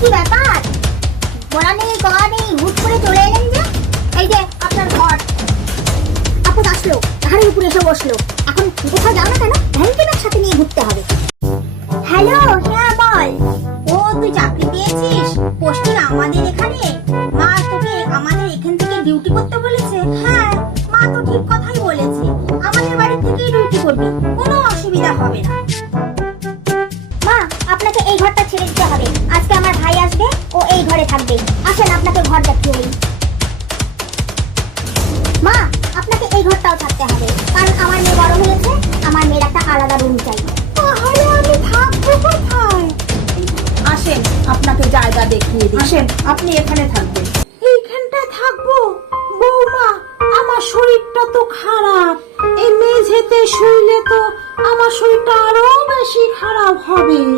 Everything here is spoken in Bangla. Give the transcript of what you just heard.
কি ব্যাপার? বলা নেই কওয়া নেই, হুট করে চলে এলেন যে? এই যে আপনার ঘর। আপদ আসলো, ঘাড়ের উপরে এসে বসলো। এখন কোথাও যাও না কেন? ভ্যালেন্টিনের সাথে নিয়ে ঘুরতে হবে। হ্যালো, হ্যাঁ বল। ও তুই চাকরি পেয়েছিস? পোস্টিং আমাদের এখানে। মা তোকে আমাদের এখান থেকে ডিউটি করতে বলেছে। হ্যাঁ, মা তো ঠিক কথাই বলেছে। আমাদের বাড়ি থেকেই ডিউটি করবি, কোনো অসুবিধা হবে না। মা, আপনাকে এই ঘরটা ছেড়ে দিতে হবে। আজকে আমার ভাই আসবে, ও এই ঘরে থাকবে। আসেন আপনাকে ঘর দেখিয়ে দিই। মা, আপনাকে এই ঘরটাও থাকতে হবে, কারণ আমার মেয়ে বড় হয়েছে, আমার মেয়ের একটা আলাদা রুম চাই। তাহলে আমি থাকবো কোথায়? আসেন, আপনাকে জায়গা দেখিয়ে দিই। আসেন, আপনি এখানে থাকবেন। এইখানটা থাকবো? বৌমা, আমার শরীরটা তো খারাপ, এই মেঝেতে শুইলে তো আমার শরীরটা আরো বেশি খারাপ হবে।